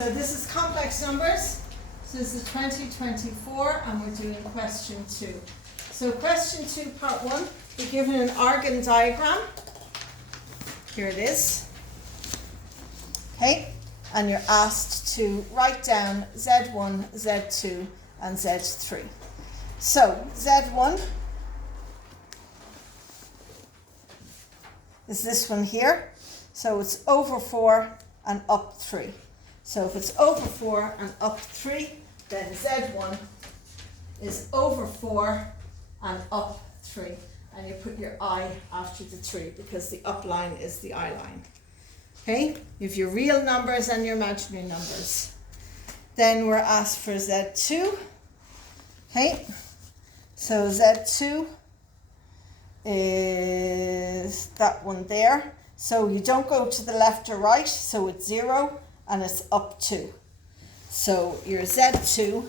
So this is complex numbers. So this is 2024 and we're doing question 2. So question 2 part 1, you're given an Argand diagram. Here it is. Okay, and you're asked to write down Z1, Z2 and Z3. So Z1 is this one here. So it's over 4 and up 3. So if it's over 4 and up 3, then Z1 is over 4 and up 3. And you put your I after the 3 because the up line is the I line. Okay, you have your real numbers and your imaginary numbers. Then we're asked for Z2. Okay, so Z2 is that one there. So you don't go to the left or right, so it's 0 and it's up 2. So your Z2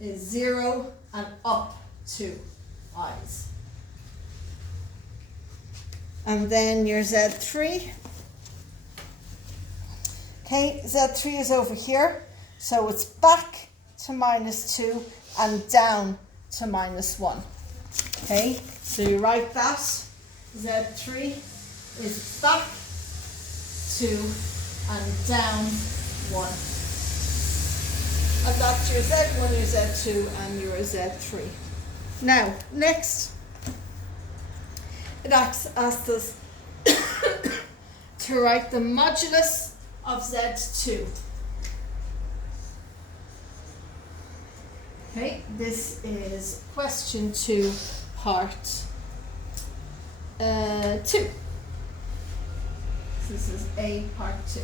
is 0 and up 2 i's. And then your Z3, okay, Z3 is over here, so it's back to -2 and down to -1. Okay, so you write that, Z3 is back 2 and down 1. And that's your Z1, your Z2 and your Z3. Now, next, it asks us to write the modulus of Z2. Okay, this is question 2, part 2. This is A part 2.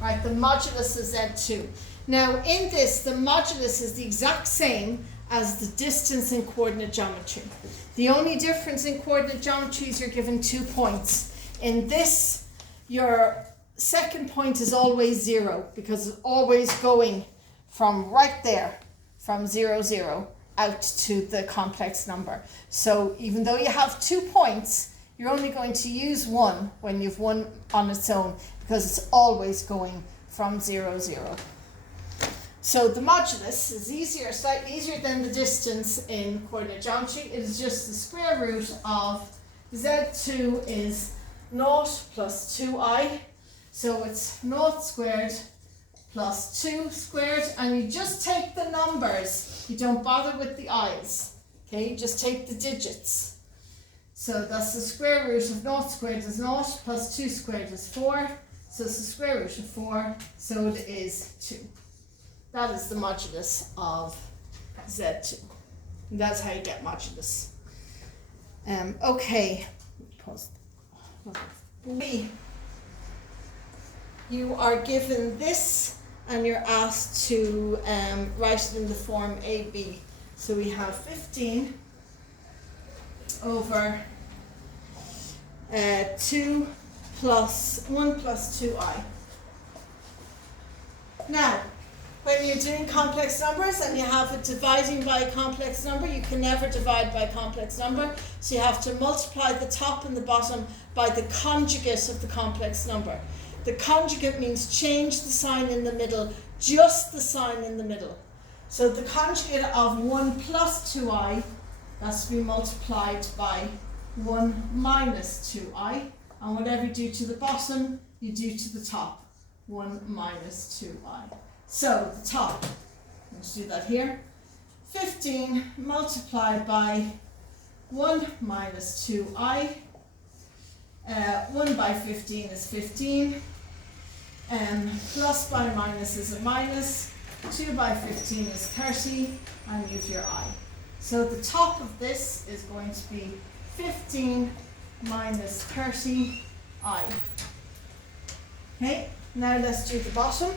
Right, the modulus of Z2. Now in this, the modulus is the exact same as the distance in coordinate geometry. The only difference in coordinate geometry is you're given 2 points. In this, your second point is always 0 because it's always going from right there, from 0, 0, out to the complex number. So even though you have 2 points, you're only going to use one when you've one on its own because it's always going from 0, 0. So the modulus is easier, slightly easier than the distance in coordinate geometry. It is just the square root of Z2 is 0 plus 2i. So it's 0 squared plus 2 squared, and you just take the numbers. You don't bother with the i's. Okay, you just take the digits. So that's the square root of 0 squared is 0 plus 2 squared is 4. So it's the square root of 4, so it is 2. That is the modulus of Z2. And that's how you get modulus. Okay. Pause. B. You are given this and you're asked to write it in the form AB. So we have 15 over 2 plus 1 plus 2i. Now, when you're doing complex numbers and you have it dividing by a complex number, you can never divide by a complex number. So you have to multiply the top and the bottom by the conjugate of the complex number. The conjugate means change the sign in the middle, just the sign in the middle. So the conjugate of 1 plus 2i has to be multiplied by 1 minus 2i. And whatever you do to the bottom, you do to the top. 1 minus 2i. So the top, let's do that here. 15 multiplied by 1 minus 2i. 1 by 15 is 15. Plus by minus is a minus. 2 by 15 is 30. And use your I. So the top of this is going to be 15 minus 30i. Okay, now let's do the bottom.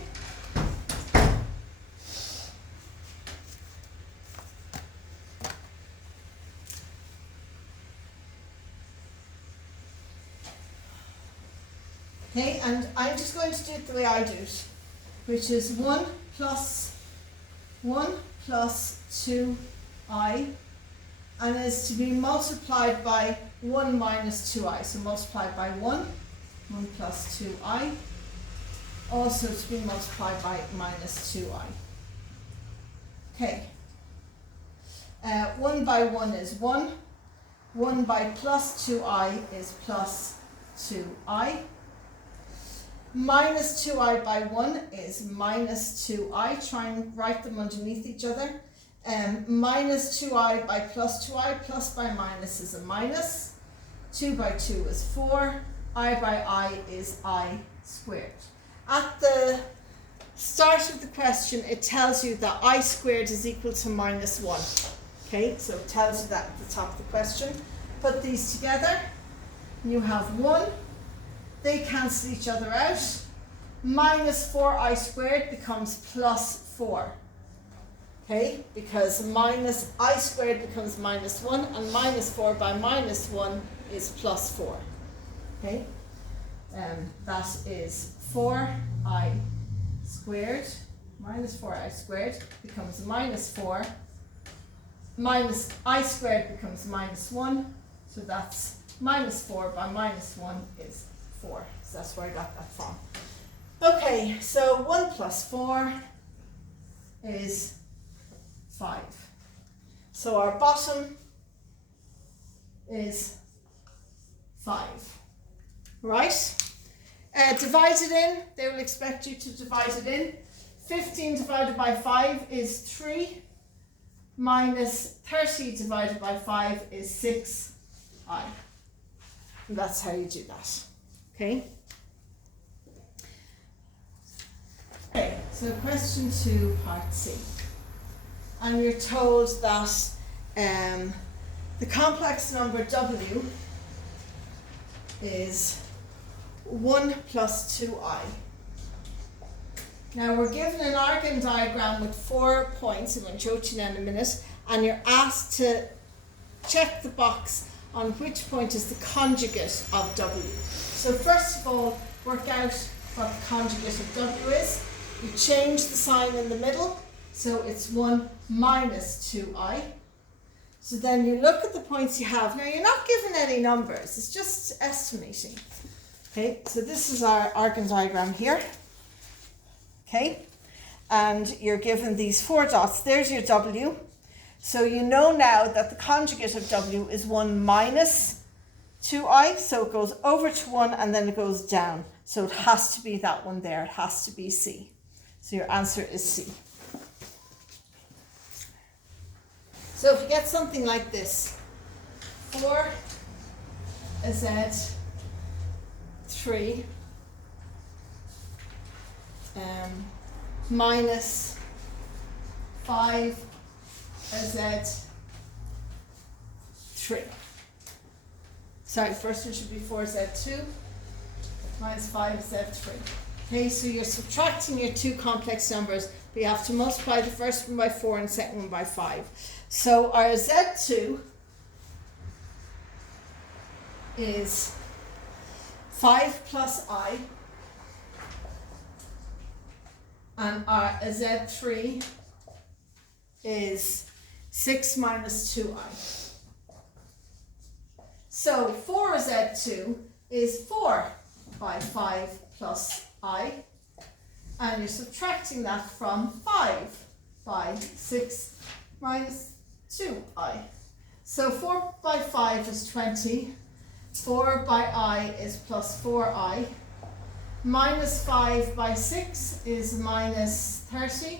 Okay, and I'm just going to do it the way I do it, which is 1 plus 2i, and is to be multiplied by 1 minus 2i. So multiplied by 1 plus 2i, also to be multiplied by minus 2i. Okay. 1 by 1 is 1. 1 by plus 2i is plus 2i. Minus 2i by 1 is minus 2i. Try and write them underneath each other. Minus 2i by plus 2i, plus by minus is a minus. 2 by 2 is 4. I by I is I squared. At the start of the question, it tells you that I squared is equal to minus 1. Okay, so it tells you that at the top of the question. Put these together, and you have 1. They cancel each other out. Minus 4i squared becomes plus 4. Okay, because minus I squared becomes minus 1, and minus 4 by minus 1 is plus 4. Okay, that is 4i squared, minus 4i squared becomes minus 4, minus I squared becomes minus 1, so that's minus 4 by minus 1 is 4. So that's where I got that from. Okay, so 1 plus 4 is 5. So our bottom is 5. Right? Divide it in. They will expect you to divide it in. 15 divided by 5 is 3. Minus 30 divided by 5 is 6i. And that's how you do that. Okay? Okay, so question 2, part C. And you're told that the complex number W is 1 plus 2i. Now we're given an Argand diagram with 4 points, I'm going to show it to you in a minute, and you're asked to check the box on which point is the conjugate of W. So first of all, work out what the conjugate of W is. You change the sign in the middle, so it's 1 minus 2i. So then you look at the points you have. Now you're not given any numbers, it's just estimating. Okay, so this is our Argand diagram here. Okay, and you're given these 4 dots. There's your W. So you know now that the conjugate of W is 1 minus 2i, so it goes over to 1 and then it goes down. So it has to be that one there, it has to be C. So your answer is C. So if you get something like this, 4z3 minus 5z3. Sorry, first one should be 4z2 minus 5z3. Okay, so you're subtracting your 2 complex numbers, but you have to multiply the first one by 4 and the second one by 5. So our z2 is 5 plus I, and our z3 is 6 minus 2i. So 4z2 is 4 by 5 plus I, and you're subtracting that from 5 by 6 minus 2i. So 4 by 5 is 20, 4 by I is plus 4i, minus 5 by 6 is minus 30,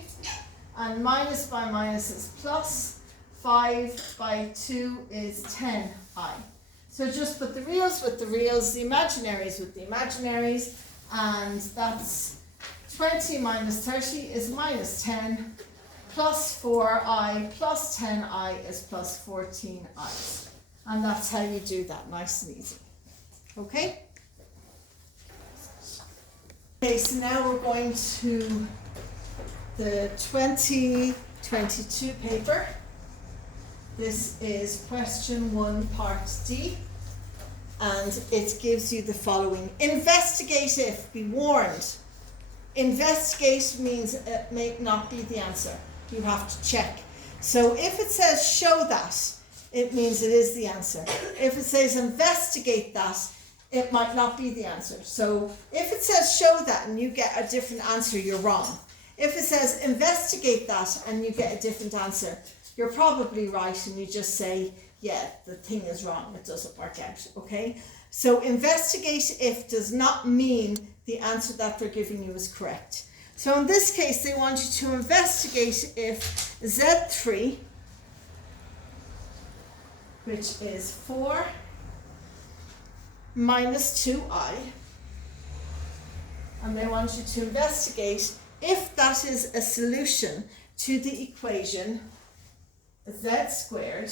and minus by minus is plus, 5 by 2 is 10i. So just put the reals with the reals, the imaginaries with the imaginaries, and that's 20 minus 30 is minus 10, plus 4i plus 10i is plus 14i. And that's how you do that, nice and easy. Okay? Okay, so now we're going to the 2022 paper. This is question 1, part D, and it gives you the following. Investigate if, be warned. Investigate means it may not be the answer. You have to check. So if it says show that, it means it is the answer. If it says investigate that, it might not be the answer. So if it says show that and you get a different answer, you're wrong. If it says investigate that and you get a different answer, you're probably right, and you just say, yeah, the thing is wrong, it doesn't work out, okay? So investigate if does not mean the answer that they're giving you is correct. So in this case, they want you to investigate if Z3, which is 4 minus 2i, and they want you to investigate if that is a solution to the equation z squared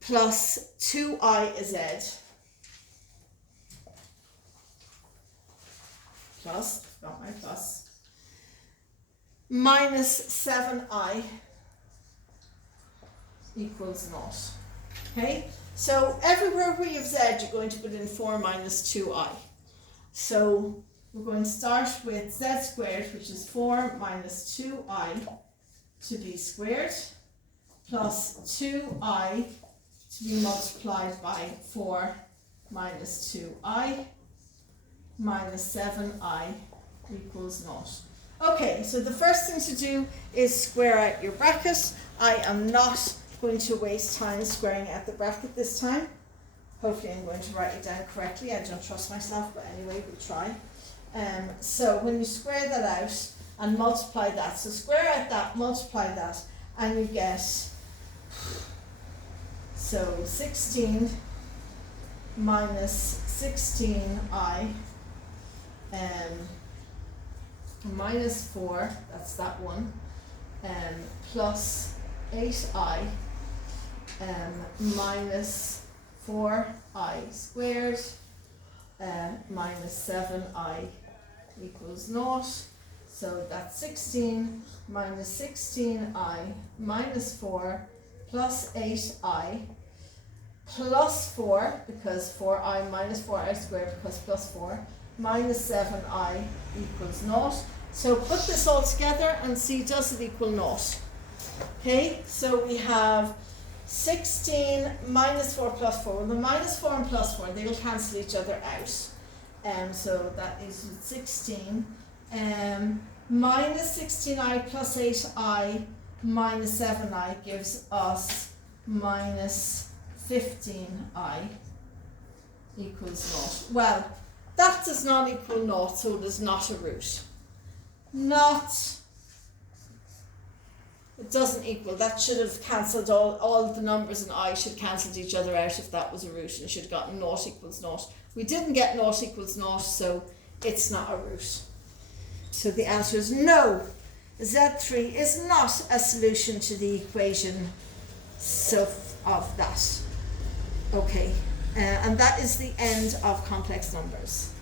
plus 2iz plus, got my plus, minus 7i equals 0. Okay, so everywhere where you have z, you're going to put in 4 minus 2i. So we're going to start with z squared, which is 4 minus 2i to be squared, plus 2i to be multiplied by 4 minus 2i minus 7i equals 0. Okay, so the first thing to do is square out your bracket. I am not going to waste time squaring out the bracket this time. Hopefully I'm going to write it down correctly. I don't trust myself, but anyway, we'll try. So when you square that out and multiply that, so square out that, multiply that, and you get, so 16 minus 16i minus 4, that's that one, plus 8i minus 4i squared minus 7i equals 0. So that's 16 minus 16i minus 4 plus 8i plus 4, because 4i minus 4i squared plus plus 4, minus 7i equals 0. So put this all together and see, does it equal 0? Okay, so we have 16 minus 4 plus 4. Well, the minus 4 and plus 4, they'll cancel each other out. So that is 16. Minus 16i plus 8i minus 7i gives us minus 15i equals 0. Well, that does not equal 0, so it is not a root. It doesn't equal. That should have cancelled all the numbers, and I should have cancelled each other out if that was a root, and should have gotten 0 equals 0. We didn't get 0 equals 0, so it's not a root. So the answer is no. Z3 is not a solution to the equation of that. Okay, and that is the end of complex numbers.